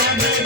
Yeah.